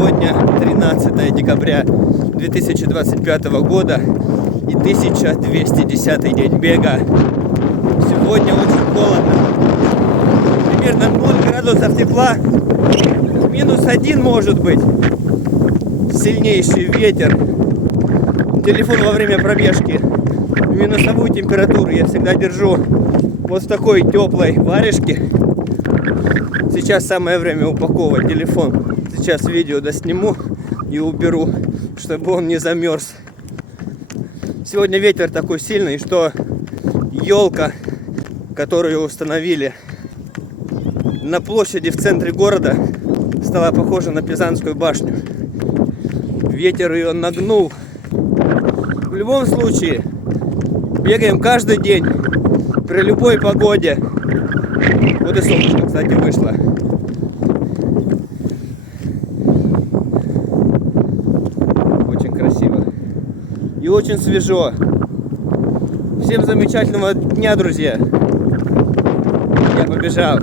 Сегодня 13 декабря 2025 года и 1210 день бега. Сегодня очень холодно. Примерно 0 градусов тепла. -1 может быть. Сильнейший ветер. Телефон во время пробежки в минусовую температуру я всегда держу вот в такой теплой варежке. Сейчас самое время упаковывать телефон. Сейчас видео досниму и уберу, чтобы он не замерз. Сегодня ветер такой сильный, что елка, которую установили на площади в центре города, стала похожа на Пизанскую башню. Ветер ее нагнул. В любом случае, бегаем каждый день, при любой погоде. Вот и солнышко, кстати, вышло. Очень красиво. И очень свежо. Всем замечательного дня, друзья. Я побежал.